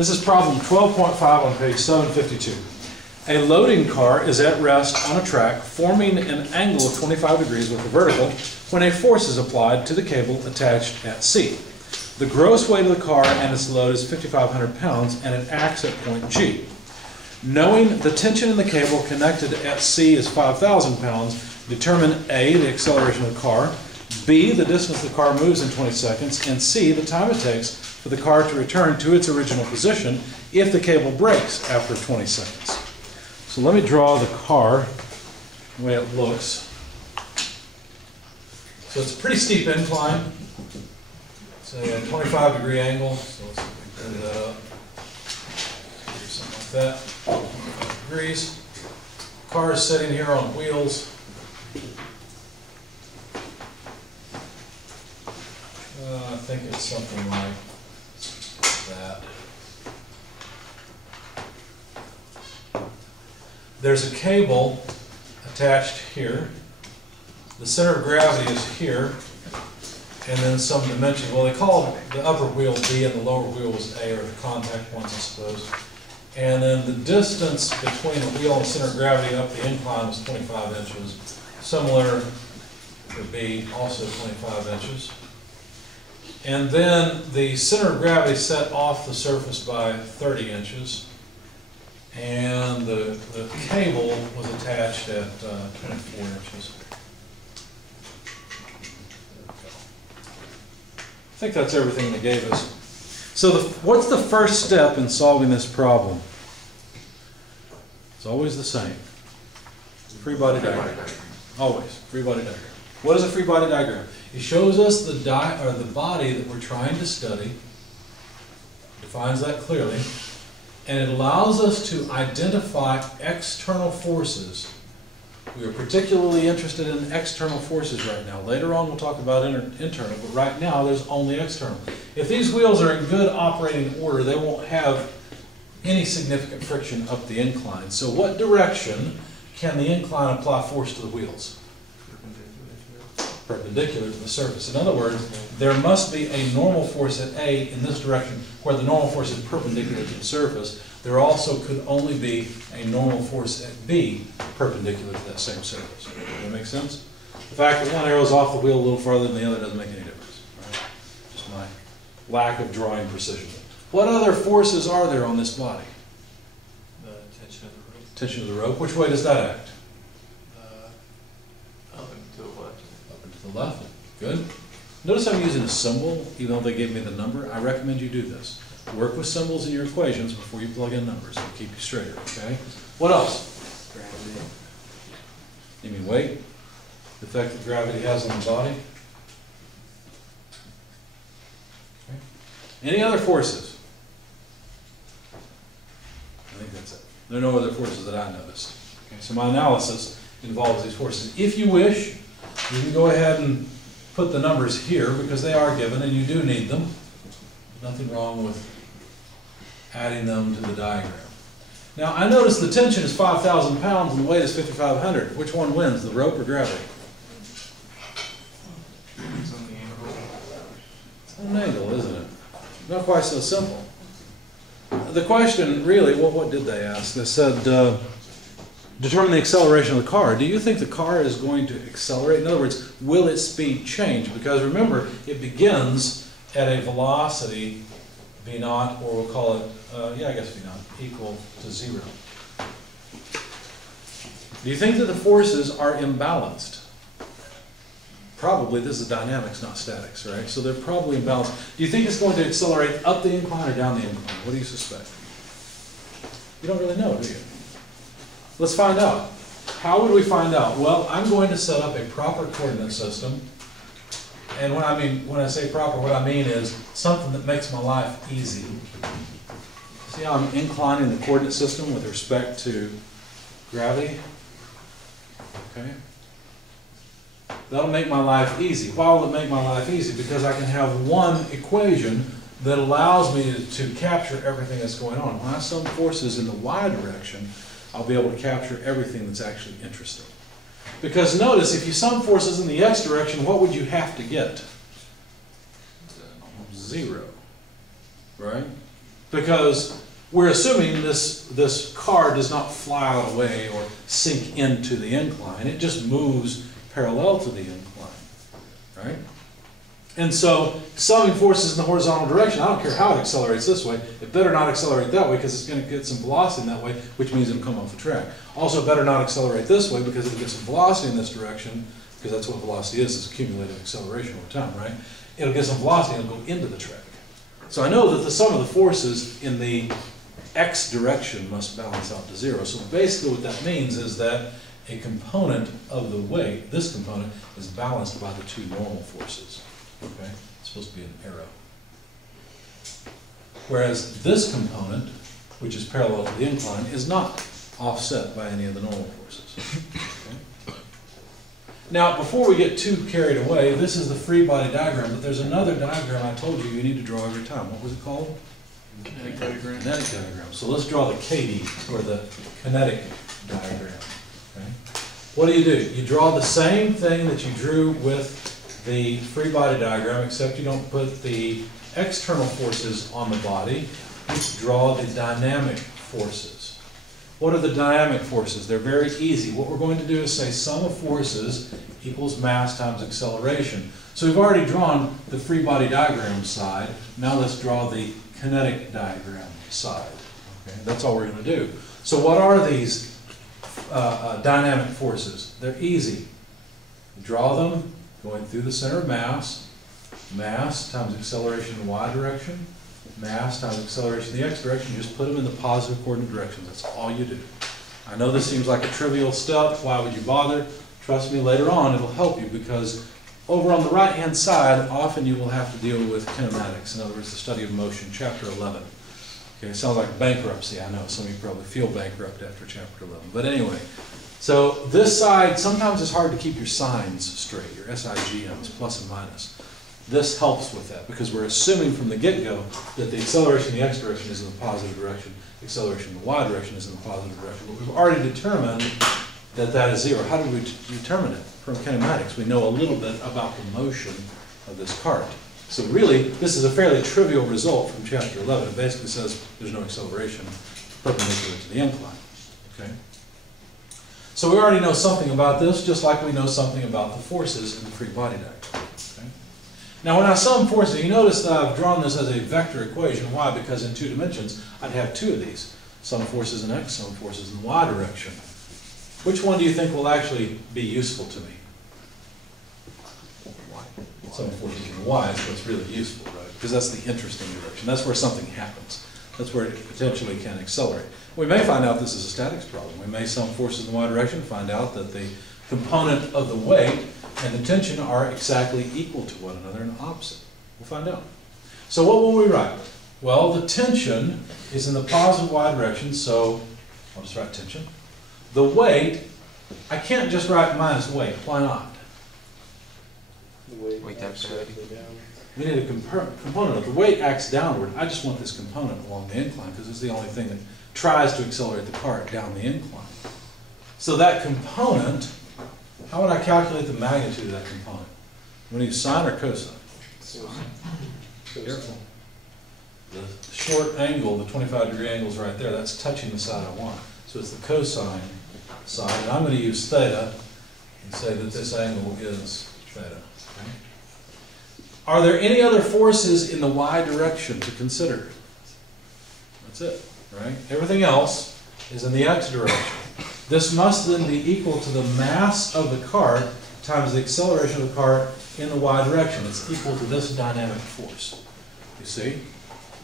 This is problem 12.5 on page 752. A loading car is at rest on a track forming an angle of 25 degrees with the vertical when a force is applied to the cable attached at C. The gross weight of the car and its load is 5,500 pounds and it acts at point G. Knowing the tension in the cable connected at C is 5,000 pounds, determine A, the acceleration of the car, B, the distance the car moves in 20 seconds, and C, the time it takes for the car to return to its original position if the cable breaks after 20 seconds. So let me draw the car the way it looks. So it's a pretty steep incline. It's a 25-degree angle, so let's see if we can clear that up. Something like that. 25 degrees. The car is sitting here on wheels. I think it's something like that. There's a cable attached here. The center of gravity is here, and then some dimensions. Well, they call the upper wheel B and the lower wheel was A, or the contact points, I suppose. And then the distance between the wheel and center of gravity up the incline was 25 inches. Similar for B, also 25 inches. And then the center of gravity set off the surface by 30 inches. And the cable was attached at 24 inches. I think that's everything they gave us. So what's the first step in solving this problem? It's always the same. Free body diagram. Always. Free body diagram. What is a free body diagram? It shows us the body that we're trying to study, defines that clearly, and it allows us to identify external forces. We are particularly interested in external forces right now. Later on we'll talk about internal, but right now there's only external. If these wheels are in good operating order, they won't have any significant friction up the incline. So what direction can the incline apply force to the wheels? Perpendicular to the surface. In other words, there must be a normal force at A in this direction where the normal force is perpendicular to the surface. There also could only be a normal force at B perpendicular to that same surface. Does that make sense? The fact that one arrow is off the wheel a little farther than the other doesn't make any difference. Right? Just my lack of drawing precision. What other forces are there on this body? The tension of the rope. Tension of the rope. Which way does that act? Up and to the left. Up and to the left. Good. Notice I'm using a symbol, even though they gave me the number. I recommend you do this. Work with symbols in your equations before you plug in numbers. It'll keep you straighter, okay? What else? Gravity. You mean weight? The effect that gravity has on the body? Okay. Any other forces? I think that's it. There are no other forces that I noticed. Okay, so my analysis involves these forces. If you wish, you can go ahead and put the numbers here because they are given and you do need them. Nothing wrong with adding them to the diagram. Now I notice the tension is 5,000 pounds and the weight is 5,500. Which one wins, the rope or gravity? It's on the angle. It's an angle, isn't it? Not quite so simple. The question really, what did they ask? They said, determine the acceleration of the car. Do you think the car is going to accelerate? In other words, will its speed change? Because remember, it begins at a velocity v naught, or we'll call it, I guess v naught, equal to 0. Do you think that the forces are imbalanced? Probably. This is dynamics, not statics, right? So they're probably imbalanced. Do you think it's going to accelerate up the incline or down the incline? What do you suspect? You don't really know, do you? Let's find out. How would we find out? Well, I'm going to set up a proper coordinate system. And when I say proper, what I mean is something that makes my life easy. See how I'm inclining the coordinate system with respect to gravity? Okay. That'll make my life easy. Why will it make my life easy? Because I can have one equation that allows me to capture everything that's going on. When I sum forces in the y direction, I'll be able to capture everything that's actually interesting. Because notice, if you sum forces in the x direction, what would you have to get? 0, right? Because we're assuming this car does not fly out away or sink into the incline. It just moves parallel to the incline, right? And so summing forces in the horizontal direction, I don't care how it accelerates this way, it better not accelerate that way because it's going to get some velocity in that way, which means it'll come off the track. Also, it better not accelerate this way because it'll get some velocity in this direction, because that's what velocity is cumulative acceleration over time, right? It'll get some velocity and it'll go into the track. So I know that the sum of the forces in the x direction must balance out to 0. So basically what that means is that a component of the weight, this component, is balanced by the two normal forces. Okay? It's supposed to be an arrow. Whereas this component, which is parallel to the incline, is not offset by any of the normal forces. Okay? Now, before we get too carried away, this is the free body diagram, but there's another diagram I told you need to draw every time. What was it called? Kinetic diagram. Kinetic diagram. So let's draw the KD, or the kinetic diagram. Okay? What do? You draw the same thing that you drew with the free body diagram, except you don't put the external forces on the body. You draw the dynamic forces. What are the dynamic forces? They're very easy. What we're going to do is say sum of forces equals mass times acceleration. So we've already drawn the free body diagram side. Now let's draw the kinetic diagram side. Okay? That's all we're going to do. So what are these dynamic forces? They're easy. You draw them going through the center of mass. Mass times acceleration in the y direction. Mass times acceleration in the x direction. You just put them in the positive coordinate directions. That's all you do. I know this seems like a trivial step. Why would you bother? Trust me, later on it'll help you, because over on the right-hand side, often you will have to deal with kinematics. In other words, the study of motion, chapter 11. Okay, it sounds like bankruptcy. I know some of you probably feel bankrupt after chapter 11. But anyway, so this side, sometimes it's hard to keep your signs straight, your SIGMs, plus and minus. This helps with that, because we're assuming from the get-go that the acceleration in the x direction is in the positive direction, acceleration in the y direction is in the positive direction. But we've already determined that that is 0. How did we determine it? From kinematics. We know a little bit about the motion of this cart. So really, this is a fairly trivial result from chapter 11. It basically says there's no acceleration perpendicular to the incline. Okay? So we already know something about this, just like we know something about the forces in the free body diagram. Okay? Now when I sum forces, you notice that I've drawn this as a vector equation. Why? Because in 2 dimensions, I'd have 2 of these. Some forces in x, some forces in the y direction. Which one do you think will actually be useful to me? Some forces in the y is what's really useful, right? Because that's the interesting direction. That's where something happens. That's where it potentially can accelerate. We may find out this is a statics problem. We may sum forces in the y direction, find out that the component of the weight and the tension are exactly equal to one another and opposite. We'll find out. So what will we write? Well, the tension is in the positive y direction, so I'll just write tension. The weight, I can't just write minus weight. Why not? Weight times gravity. We need a component of the weight acts downward. I just want this component along the incline because it's the only thing that tries to accelerate the cart down the incline. So that component, how would I calculate the magnitude of that component? I'm going to use sine or cosine? Careful. The short angle, the 25-degree angle is right there. That's touching the side I want. So it's the cosine side. And I'm going to use theta and say that this angle is theta. Okay? Are there any other forces in the y direction to consider? That's it, right? Everything else is in the x direction. This must then be equal to the mass of the cart times the acceleration of the cart in the y direction. It's equal to this dynamic force. You see?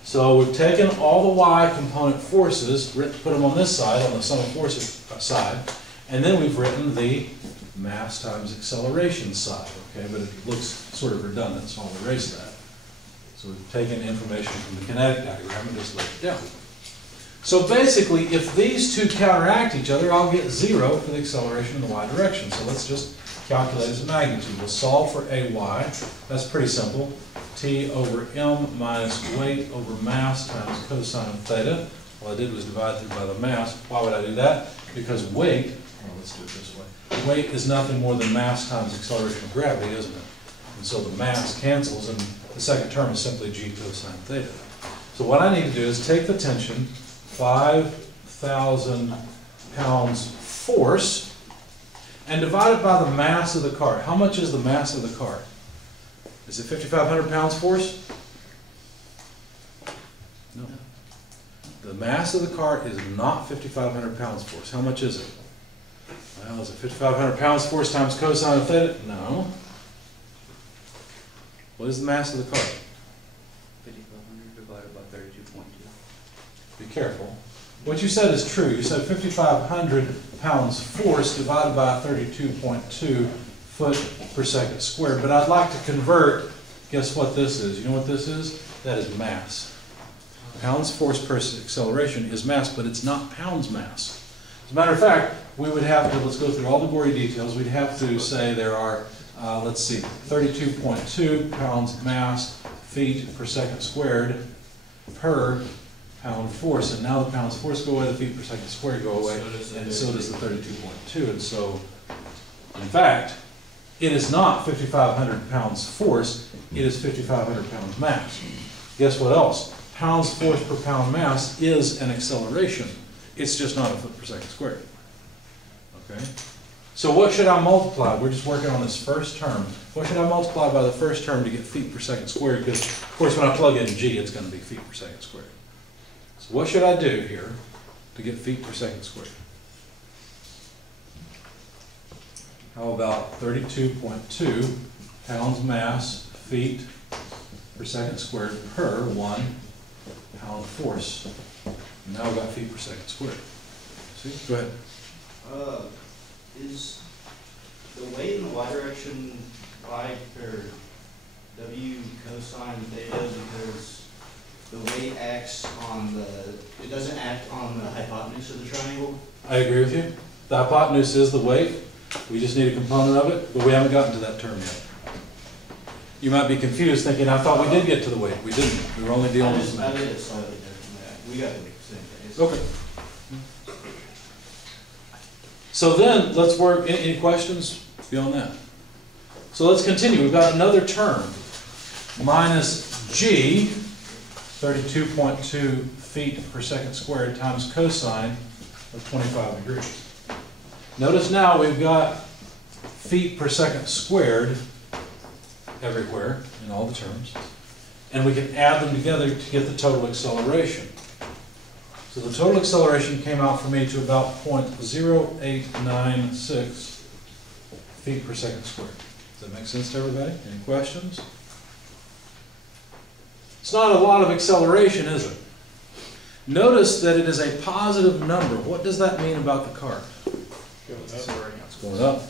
So we've taken all the y component forces, put them on this side, on the sum of forces side, and then we've written the mass times acceleration side, okay? But it looks sort of redundant, so I'll erase that. So we've taken information from the kinetic diagram and just laid it down. So basically, if these two counteract each other, I'll get 0 for the acceleration in the y direction. So let's just calculate its magnitude. We'll solve for AY. That's pretty simple. T over m minus weight over mass times cosine theta. All I did was divide through by the mass. Why would I do that? Because weight, well, let's do it this way. Weight is nothing more than mass times acceleration of gravity, isn't it? And so the mass cancels, and the second term is simply g cosine theta. So what I need to do is take the tension, 5,000 pounds force, and divide it by the mass of the car. How much is the mass of the car? Is it 5,500 pounds force? No. The mass of the car is not 5,500 pounds force. How much is it? Well, is it 5,500 pounds force times cosine of theta? No. What is the mass of the car? 5,500 divided by 32.2. Be careful. What you said is true. You said 5,500 pounds force divided by 32.2 foot per second squared. But I'd like to convert, guess what this is? You know what this is? That is mass. Pounds force per acceleration is mass, but it's not pounds mass. As a matter of fact, we would have to, let's go through all the gory details, we'd have to say there are, let's see, 32.2 pounds mass, feet per second squared per pound force. And now the pounds force go away, the feet per second squared go away, and so does the 32.2. And so, in fact, it is not 5,500 pounds force, it is 5,500 pounds mass. Guess what else? Pounds force per pound mass is an acceleration. It's just not a foot per second squared. Okay? So what should I multiply? We're just working on this first term. What should I multiply by the first term to get feet per second squared? Because, of course, when I plug in g, it's going to be feet per second squared. So what should I do here to get feet per second squared? How about 32.2 pounds mass, feet per second squared per 1 pound force? Now we've got feet per second squared. See? Go ahead. Is the weight in the y direction y or w cosine theta because the weight acts on it doesn't act on the hypotenuse of the triangle? I agree with you. The hypotenuse is the weight. We just need a component of it, but we haven't gotten to that term yet. You might be confused thinking, I thought we did get to the weight. We didn't. We were only dealing with I did it slightly differently. We got the same thing. Okay. So then, let's work, any questions beyond that? So let's continue. We've got another term. Minus g, 32.2 feet per second squared times cosine of 25 degrees. Notice now we've got feet per second squared everywhere in all the terms. And we can add them together to get the total acceleration. So the total acceleration came out for me to about 0.0896 feet per second squared. Does that make sense to everybody? Any questions? It's not a lot of acceleration, is it? Notice that it is a positive number. What does that mean about the car? It's going up.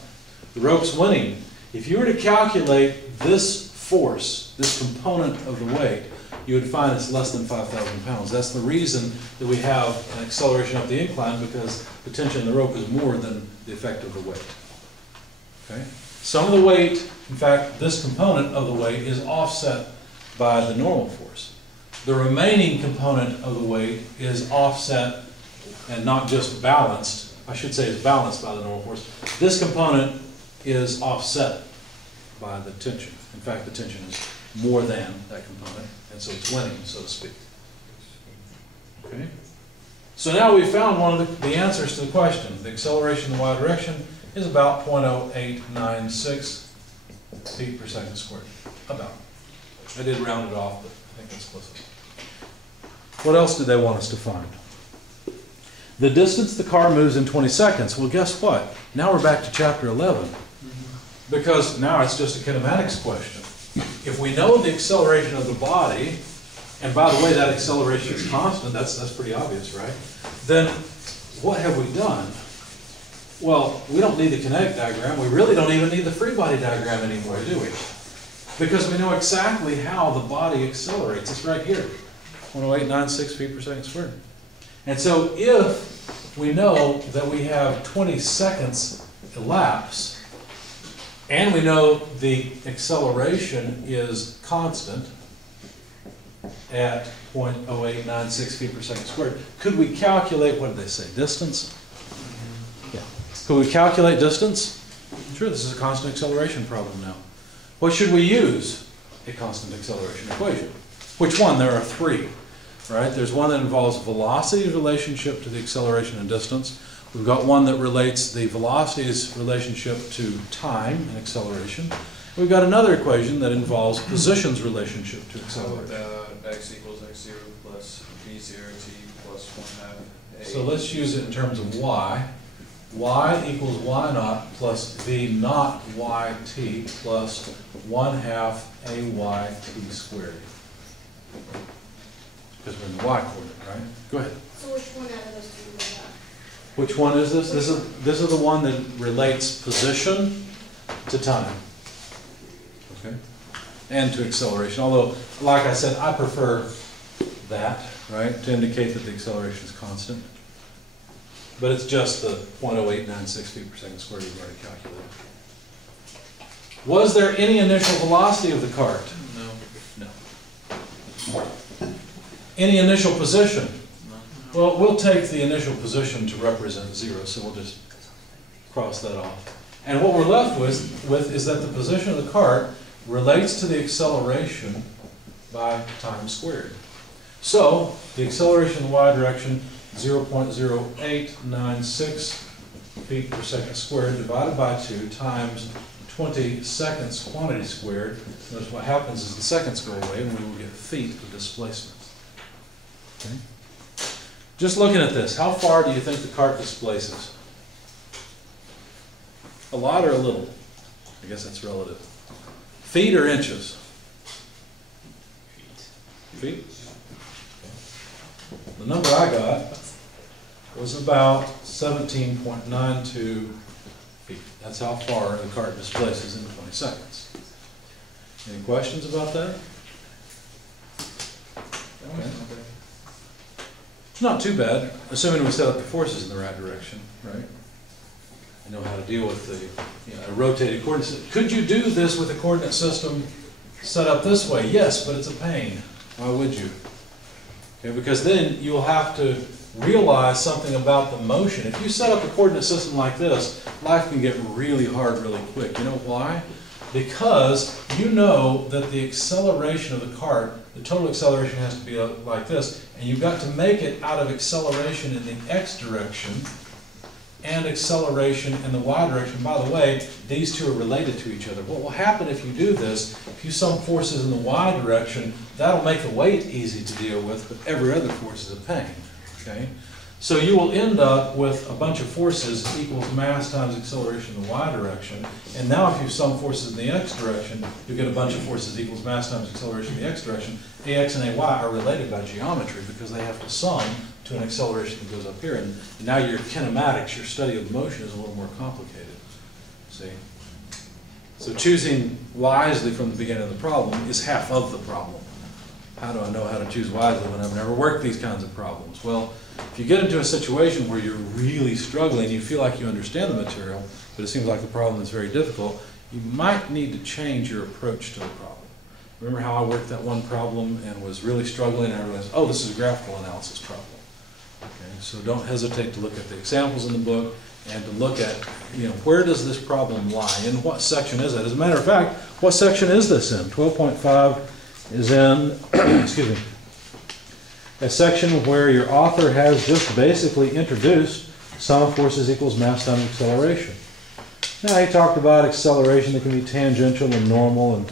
The rope's winning. If you were to calculate this force, this component of the weight, you would find it's less than 5,000 pounds. That's the reason that we have an acceleration up the incline, because the tension in the rope is more than the effect of the weight. Okay? Some of the weight, in fact, this component of the weight is offset by the normal force. The remaining component of the weight is offset and not just balanced. I should say it's balanced by the normal force. This component is offset by the tension. In fact, the tension is more than that component, and so it's winning, so to speak. Okay? So now we've found one of the answers to the question. The acceleration in the y direction is about 0.0896 feet per second squared. About. I did round it off, but I think that's close enough. What else did they want us to find? The distance the car moves in 20 seconds. Well, guess what? Now we're back to chapter 11. Because now it's just a kinematics question. If we know the acceleration of the body, and by the way, that acceleration is constant, that's pretty obvious, right? Then what have we done? Well, we don't need the kinetic diagram. We really don't even need the free body diagram anymore, do we? Because we know exactly how the body accelerates. It's right here, 0.0896 feet per second squared. And so if we know that we have 20 seconds elapse, and we know the acceleration is constant at 0.0896 feet per second squared, could we calculate, what did they say, distance? Yeah. Could we calculate distance? Sure, this is a constant acceleration problem now. What should we use? A constant acceleration equation. Which one? There are three. right? There's one that involves velocity's relationship to the acceleration and distance. We've got one that relates the velocity's relationship to time and acceleration. We've got another equation that involves position's relationship to So acceleration. x equals x0 plus v0 t plus 1/2 a. So let's use it in terms of y. Y equals y naught plus v naught yt plus 1/2 ay t squared. Because we're in the y coordinate, right? Go ahead. So which one out of those two do we have? Which one is this? This is the one that relates position to time. Okay? And to acceleration. Although, like I said, I prefer that, right? To indicate that the acceleration is constant. But it's just the 0.0896 feet per second squared we've already calculated. Was there any initial velocity of the cart? No. No. Any initial position? No. Well, we'll take the initial position to represent 0, so we'll just cross that off. And what we're left with is that the position of the cart relates to the acceleration by time squared. So, the acceleration in the y direction, 0.0896 feet per second squared divided by 2 times 20 seconds quantity squared. Notice what happens is the seconds go away and we will get feet of displacement. Okay. Just looking at this, how far do you think the cart displaces? A lot or a little? I guess that's relative. Feet or inches? Feet. The number I got was about 17.92 feet. That's how far the cart displaces in 20 seconds. Any questions about that? Okay. It's not too bad, assuming we set up the forces in the right direction, right? I know how to deal with the a rotated coordinate system. Could you do this with a coordinate system set up this way? Yes, but it's a pain. Why would you? Okay, because then you'll have to realize something about the motion. If you set up a coordinate system like this, life can get really hard really quick. You know why? Because you know that the acceleration of the cart, the total acceleration has to be like this, and you've got to make it out of acceleration in the x direction and acceleration in the y direction. By the way, these two are related to each other. What will happen if you do this, if you sum forces in the y direction, that'll make the weight easy to deal with, but every other force is a pain. Okay? So you will end up with a bunch of forces equals mass times acceleration in the y direction. And now if you sum forces in the x direction, you get a bunch of forces equals mass times acceleration in the x direction. AX and AY are related by geometry because they have to sum to an acceleration that goes up here. And now your kinematics, your study of motion, is a little more complicated. See? So choosing wisely from the beginning of the problem is half of the problem. How do I know how to choose wisely when I've never worked these kinds of problems? Well, if you get into a situation where you're really struggling, you feel like you understand the material, but it seems like the problem is very difficult, you might need to change your approach to the problem. Remember how I worked that one problem and was really struggling, and I realized, oh, this is a graphical analysis problem. Okay, so don't hesitate to look at the examples in the book and to look at, where does this problem lie? In what section is it? As a matter of fact, what section is this in? 12.5 is in, excuse me, a section where your author has just basically introduced sum of forces equals mass times acceleration. Now he talked about acceleration that can be tangential and normal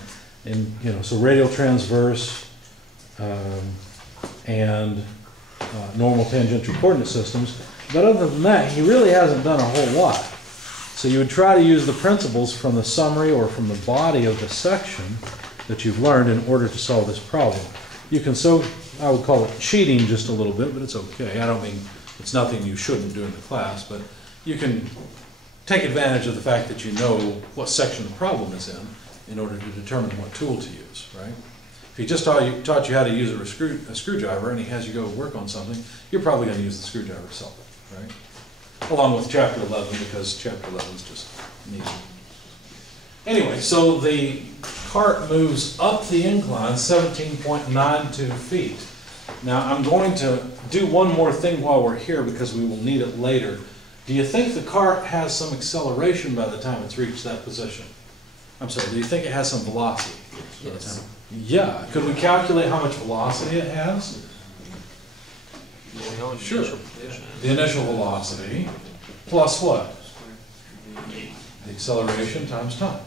and so radial transverse and normal tangential coordinate systems. But other than that, he really hasn't done a whole lot. So you would try to use the principles from the summary or from the body of the section that you've learned in order to solve this problem. You can I would call it cheating just a little bit, but it's okay. I don't mean it's nothing you shouldn't do in the class, but you can take advantage of the fact that you know what section the problem is in order to determine what tool to use, right? If he just taught you how to use a screwdriver and he has you go work on something, you're probably going to use the screwdriver to solve it, right? Along with chapter 11, because chapter 11 is just neat. Anyway, so the cart moves up the incline 17.92 feet. Now I'm going to do one more thing while we're here because we will need it later. Do you think the cart has some acceleration by the time it's reached that position? I'm sorry, do you think it has some velocity? Yes. Yeah. Could we calculate how much velocity it has? Sure. The initial velocity plus what? The acceleration times time.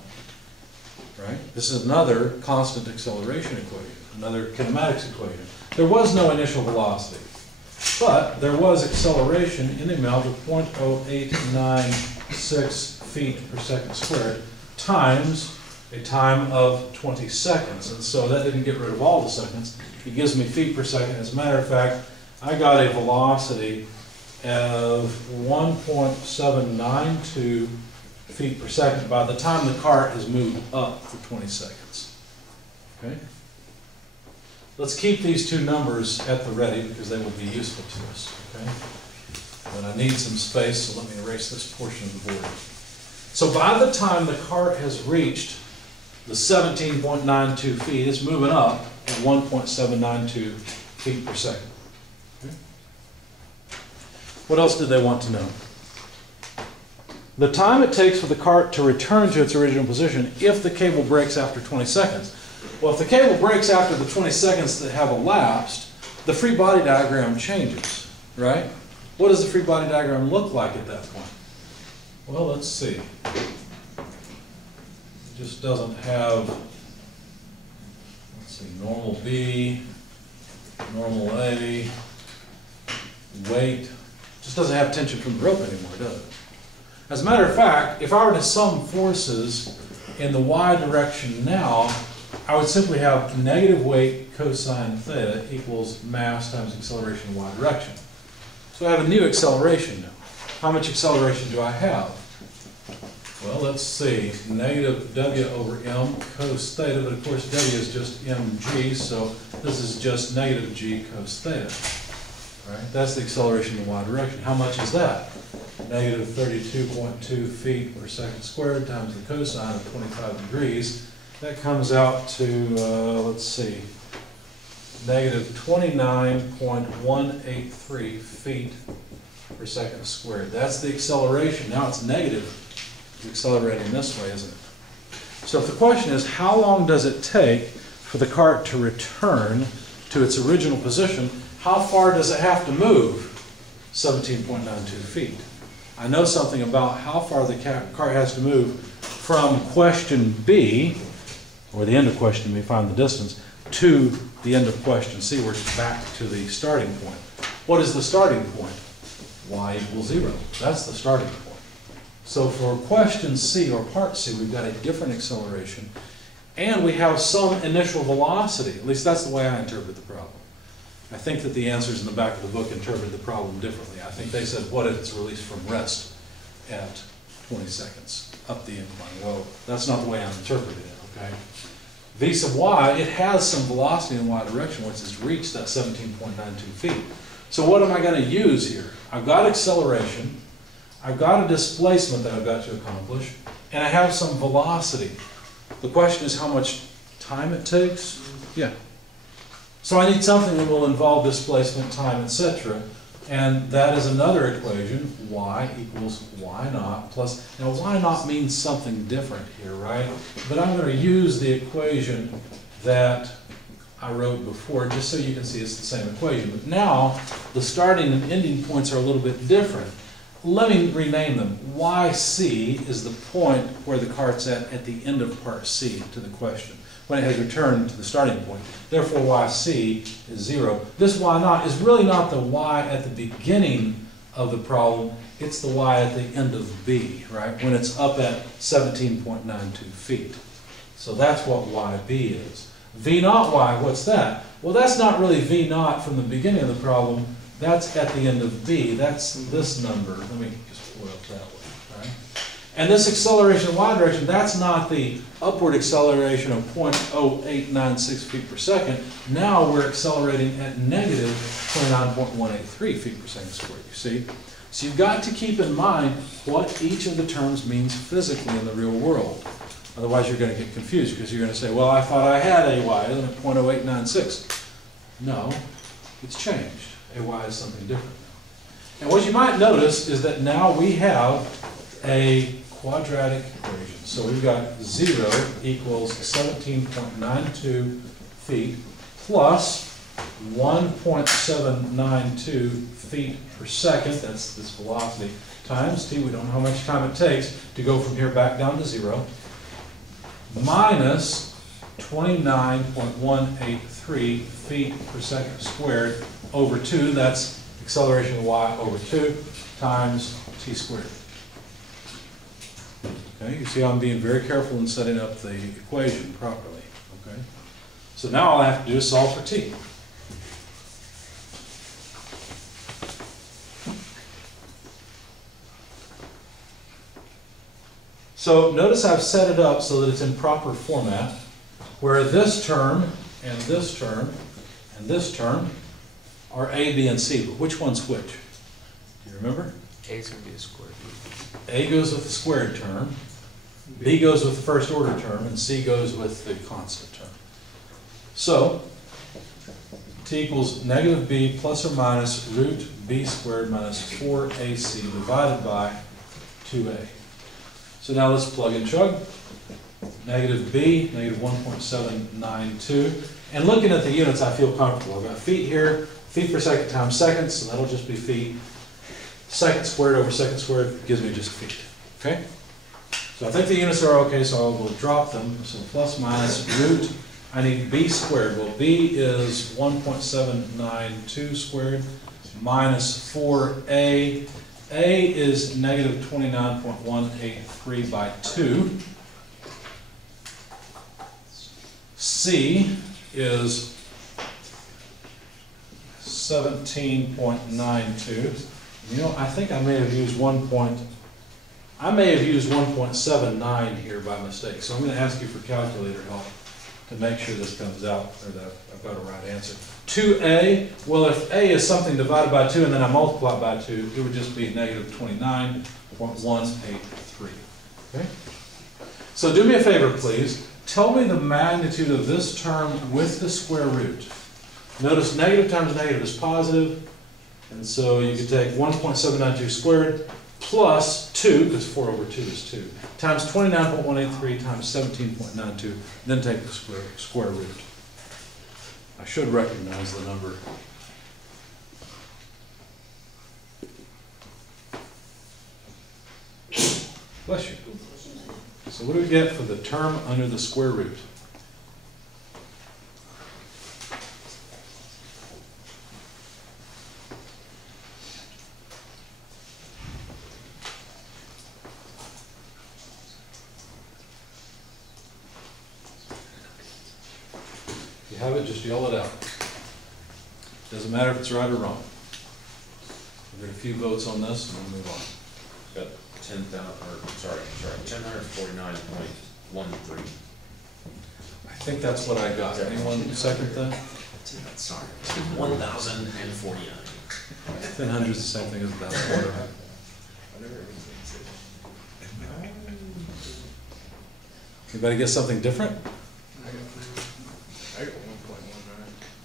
Right? This is another constant acceleration equation, another kinematics equation. There was no initial velocity, but there was acceleration in the amount of 0.0896 feet per second squared times a time of 20 seconds. And so that didn't get rid of all the seconds. It gives me feet per second. As a matter of fact, I got a velocity of 1.792 feet per second by the time the cart has moved up for 20 seconds. Okay? Let's keep these two numbers at the ready because they will be useful to us. Okay? But I need some space, so let me erase this portion of the board. So by the time the cart has reached the 17.92 feet, it's moving up at 1.792 feet per second. Okay? What else did they want to know? The time it takes for the cart to return to its original position if the cable breaks after 20 seconds. Well, if the cable breaks after the 20 seconds that have elapsed, the free body diagram changes, right? What does the free body diagram look like at that point? Well, let's see. It just doesn't have, let's see, normal B, normal A, weight. Just doesn't have tension from the rope anymore, does it? As a matter of fact, if I were to sum forces in the y direction now, I would simply have negative weight cosine theta equals mass times acceleration in y direction. So I have a new acceleration now. How much acceleration do I have? Well, let's see. Negative w over m cos theta, but of course w is just mg, so this is just negative g cos theta. Right? That's the acceleration in the y direction. How much is that? Negative 32.2 feet per second squared times the cosine of 25 degrees. That comes out to, let's see, negative 29.183 feet per second squared. That's the acceleration. Now it's negative. It's accelerating this way, isn't it? So if the question is, how long does it take for the cart to return to its original position, how far does it have to move? 17.92 feet. I know something about how far the cart has to move from question B, or the end of question B, find the distance, to the end of question C, where it's back to the starting point. What is the starting point? Y equals 0. That's the starting point. So for question C, or part C, we've got a different acceleration, and we have some initial velocity. At least that's the way I interpret the problem. I think that the answers in the back of the book interpreted the problem differently. I think they said, what if it's released from rest at 20 seconds up the incline? Well, that's not the way I'm interpreting it, okay? V sub y, it has some velocity in y direction once it's reached that 17.92 feet. So what am I going to use here? I've got acceleration, I've got a displacement that I've got to accomplish, and I have some velocity. The question is how much time it takes? Yeah. So I need something that will involve displacement, time, etc. And that is another equation, y equals y naught plus, now y naught means something different here, right? But I'm going to use the equation that I wrote before, just so you can see it's the same equation. But now, the starting and ending points are a little bit different. Let me rename them. YC is the point where the cart's at the end of part C to the question, when it has returned to the starting point. Therefore, YC is 0. This Y naught is really not the Y at the beginning of the problem, it's the Y at the end of B, right? When it's up at 17.92 feet. So that's what YB is. V naught Y, what's that? Well, that's not really V naught from the beginning of the problem, that's at the end of B. That's this number. Let me just pull it up that way, right? And this acceleration in y direction, that's not the upward acceleration of 0.0896 feet per second. Now we're accelerating at negative 29.183 feet per second squared, you see? So you've got to keep in mind what each of the terms means physically in the real world. Otherwise you're going to get confused because you're going to say, well, I thought I had AY, isn't it 0.0896? No, it's changed. AY is something different now. And what you might notice is that now we have a quadratic equation. So we've got 0 equals 17.92 feet plus 1.792 feet per second, that's this velocity, times t, we don't know how much time it takes to go from here back down to 0, minus 29.183 feet per second squared over 2, that's acceleration of y over 2, times t squared. Okay, you see I'm being very careful in setting up the equation properly. Okay, so now all I have to do is solve for t. So notice I've set it up so that it's in proper format, where this term and this term and this term are A, B, and C. But which one's which? Do you remember? A is going to be the square root. A goes with the squared term, B goes with the first order term, and C goes with the constant term. So, t equals negative b plus or minus root b squared minus 4ac divided by 2a. So now let's plug and chug. Negative b, negative 1.792. And looking at the units, I feel comfortable. I've got feet here, feet per second times seconds, so that'll just be feet. Second squared over second squared gives me just feet. Okay? So I think the units are okay, so I will drop them. So plus minus root, I need b squared. Well, b is 1.792 squared minus 4a. A is negative 29.183 by 2. C is 17.92. You know, I think I may have used 1.79 here by mistake. So I'm going to ask you for calculator help to make sure this comes out, or that I've got a right answer. 2a, well, if a is something divided by 2 and then I multiply it by 2, it would just be negative 29.183. Okay? So do me a favor, please. Tell me the magnitude of this term with the square root. Notice negative times negative is positive, and so you could take 1.792 squared plus 2, because 4 over 2 is 2, times 29.183 times 17.92, then take the square root. I should recognize the number. Bless you. So what do we get for the term under the square root? If you have it, just yell it out. Doesn't matter if it's right or wrong. We've got a few votes on this, and we'll move on. Got 10,49.13. I think that's what I got. Anyone second that? Sorry, 1,049. 1000 is the same thing as about a quarter. Anybody get something different? I got 1.19.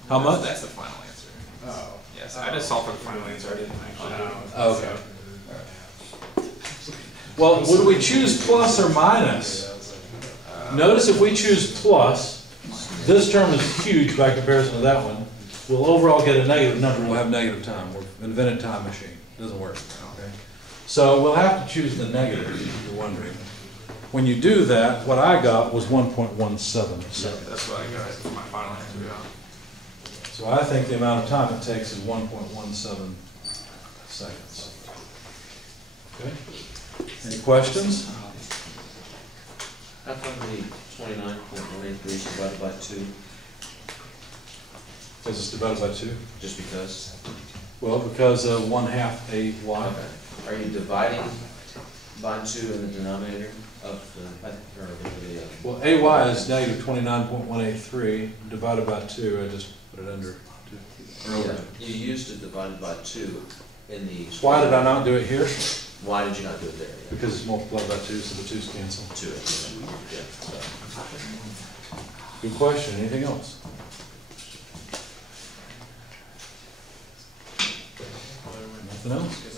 How much? That's the final answer. Oh. Yes, I just solved for the final answer. I didn't actually. Oh, okay. Well, would we choose plus or minus? Notice if we choose plus, this term is huge by comparison to that one. We'll overall get a negative number. We'll have negative time. We've invented time machine. It doesn't work. Okay? So we'll have to choose the negative, if you're wondering. When you do that, what I got was 1.17. That's what I got for my final answer. Yeah. So I think the amount of time it takes is 1.17 seconds. Okay? Any questions? How come the 29.183 is divided by 2? Because it's divided by 2? Just because? Well, because 1/2 AY. Okay. Are you dividing by 2 in the denominator of the, or the Well, AY is negative 29.183 divided by 2. I just put it under 2. Or over yeah, 2. you used to divide by 2 in the. Why did I not do it here? Why did you not do it there? Yeah. Because it's multiplied by 2, so the 2's cancel. 2 it. Yeah. So. Good question. Anything else? Nothing else?